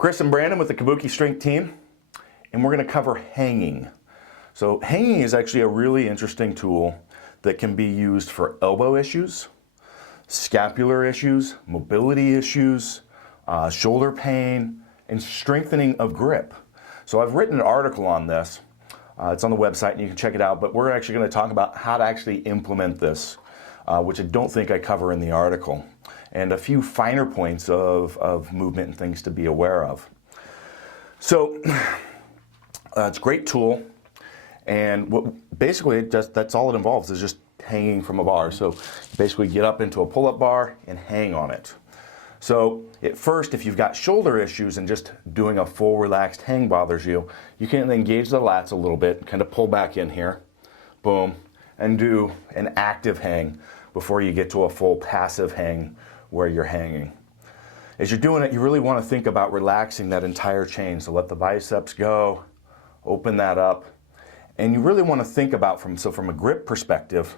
Chris and Brandon with the Kabuki Strength team, and we're going to cover hanging. So hanging is actually a really interesting tool that can be used for elbow issues, scapular issues, mobility issues, shoulder pain, and strengthening of grip. So I've written an article on this. It's on the website and you can check it out, but we're actually going to talk about how to actually implement this, which I don't think I cover in the article, and a few finer points of movement and things to be aware of. So it's a great tool, and basically that's all it involves is just hanging from a bar. So basically get up into a pull-up bar and hang on it. So at first, if you've got shoulder issues and just doing a full relaxed hang bothers you, you can engage the lats a little bit, kind of pull back in here, boom, and do an active hang before you get to a full passive hang where you're hanging. As you're doing it, you really want to think about relaxing that entire chain. So let the biceps go, open that up, and you really want to think about from a grip perspective,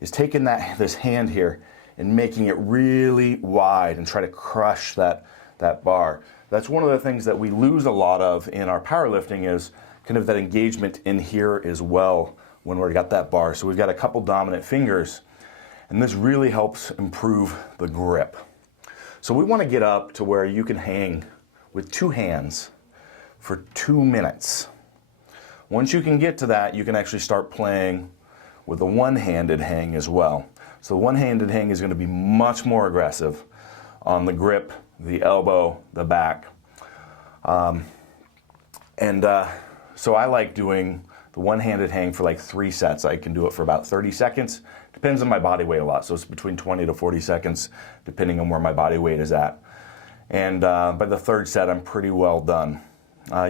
is taking this hand here and making it really wide and try to crush that bar. That's one of the things that we lose a lot of in our powerlifting is kind of that engagement in here as well when we've got that bar. So we've got a couple dominant fingers, and this really helps improve the grip. So we want to get up to where you can hang with two hands for 2 minutes. Once you can get to that, you can actually start playing with a one-handed hang as well. So the one-handed hang is going to be much more aggressive on the grip, the elbow, the back. So I like doing the one-handed hang for like 3 sets. I can do it for about 30 seconds. Depends on my body weight a lot. So it's between 20 to 40 seconds, depending on where my body weight is at. And by the third set, I'm pretty well done.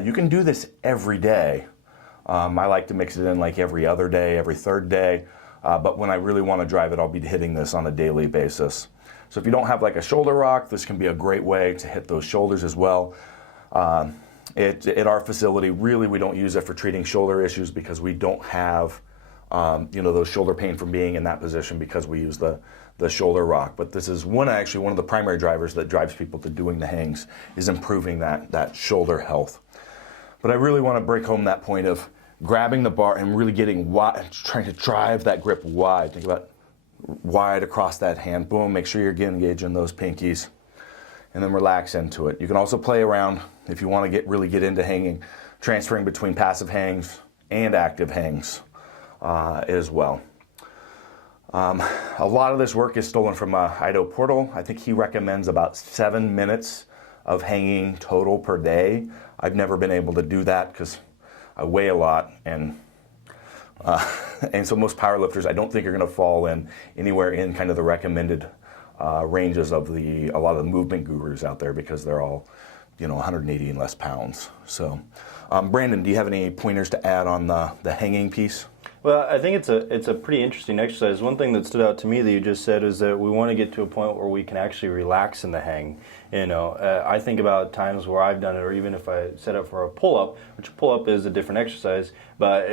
You can do this every day. I like to mix it in like every other day, every third day. But when I really want to drive it, I'll be hitting this on a daily basis. So if you don't have like a shoulder rock, this can be a great way to hit those shoulders as well. At our facility, really we don't use it for treating shoulder issues because we don't have those shoulder pain from being in that position because we use the shoulder rock. But this is actually one of the primary drivers that drives people to doing the hangs is improving that shoulder health. But I really want to break home that point of grabbing the bar and really getting wide, trying to drive that grip wide. Think about wide across that hand. Boom, make sure you're engaging those pinkies, and then relax into it. You can also play around if you want to really get into hanging, transferring between passive hangs and active hangs as well. A lot of this work is stolen from Ido Portal. I think he recommends about 7 minutes of hanging total per day. I've never been able to do that because I weigh a lot, and so most powerlifters I don't think are going to fall anywhere in kind of the recommended ranges of a lot of the movement gurus out there because they're all 180 and less pounds. So Brandon, do you have any pointers to add on the hanging piece? Well, I think it's a pretty interesting exercise. One thing that stood out to me that you just said is that we want to get to a point where we can actually relax in the hang. I think about times where I've done it, or even if I set up for a pull-up, which a pull-up is a different exercise, but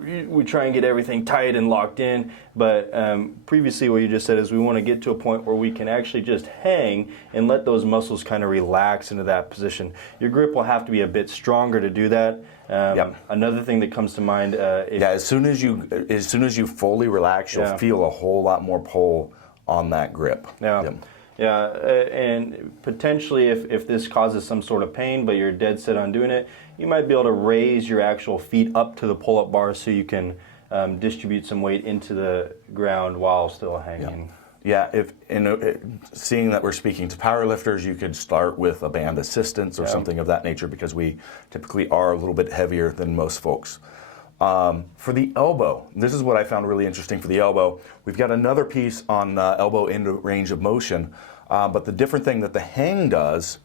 we try and get everything tight and locked in. But previously what you just said is we want to get to a point where we can actually just hang and let those muscles kind of relax into that position. Your grip will have to be a bit stronger to do that. Yep. Another thing that comes to mind, as soon as you fully relax, you'll feel a whole lot more pull on that grip. Yeah, and potentially if this causes some sort of pain, but you're dead set on doing it, you might be able to raise your actual feet up to the pull-up bar so you can distribute some weight into the ground while still hanging. Yeah, seeing that we're speaking to powerlifters, you could start with a band assistance or something of that nature because we typically are a little bit heavier than most folks. For the elbow, this is what I found really interesting for the elbow. We've got another piece on elbow into range of motion, but the different thing that the hang does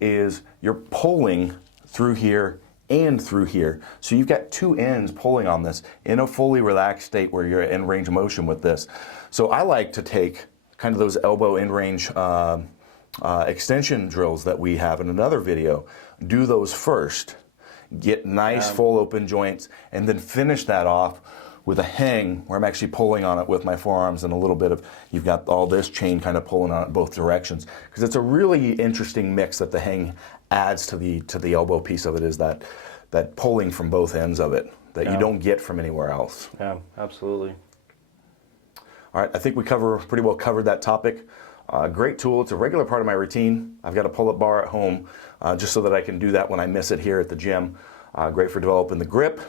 is you're pulling through here and through here. So you've got two ends pulling on this in a fully relaxed state where you're in range of motion with this. So I like to take kind of those elbow in range extension drills that we have in another video, do those first, get nice full open joints, and then finish that off with a hang where I'm actually pulling on it with my forearms and a little bit of, you've got all this chain kind of pulling on it both directions. Because it's a really interesting mix that the hang adds to the elbow piece of it is that pulling from both ends of it that you don't get from anywhere else. Yeah, absolutely. All right, I think we pretty well covered that topic. Great tool. It's a regular part of my routine. I've got a pull-up bar at home just so that I can do that when I miss it here at the gym. Great for developing the grip.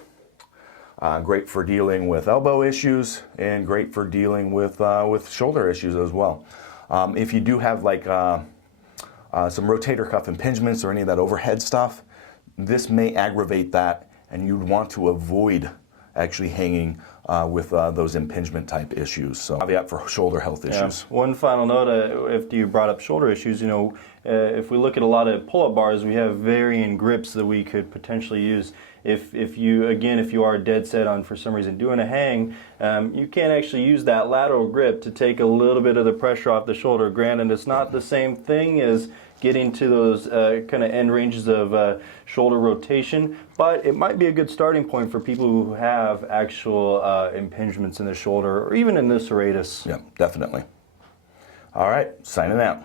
Great for dealing with elbow issues, and great for dealing with shoulder issues as well. If you do have like some rotator cuff impingements or any of that overhead stuff, this may aggravate that, and you'd want to avoid actually hanging with those impingement type issues. So caveat for shoulder health issues. Yeah. One final note, if you brought up shoulder issues, you know, if we look at a lot of pull-up bars, we have varying grips that we could potentially use. If you are dead set on, for some reason, doing a hang, you can actually use that lateral grip to take a little bit of the pressure off the shoulder. Granted, it's not the same thing as getting to those kind of end ranges of shoulder rotation, but it might be a good starting point for people who have actual impingements in the shoulder or even in the serratus. Yeah, definitely. All right, signing out.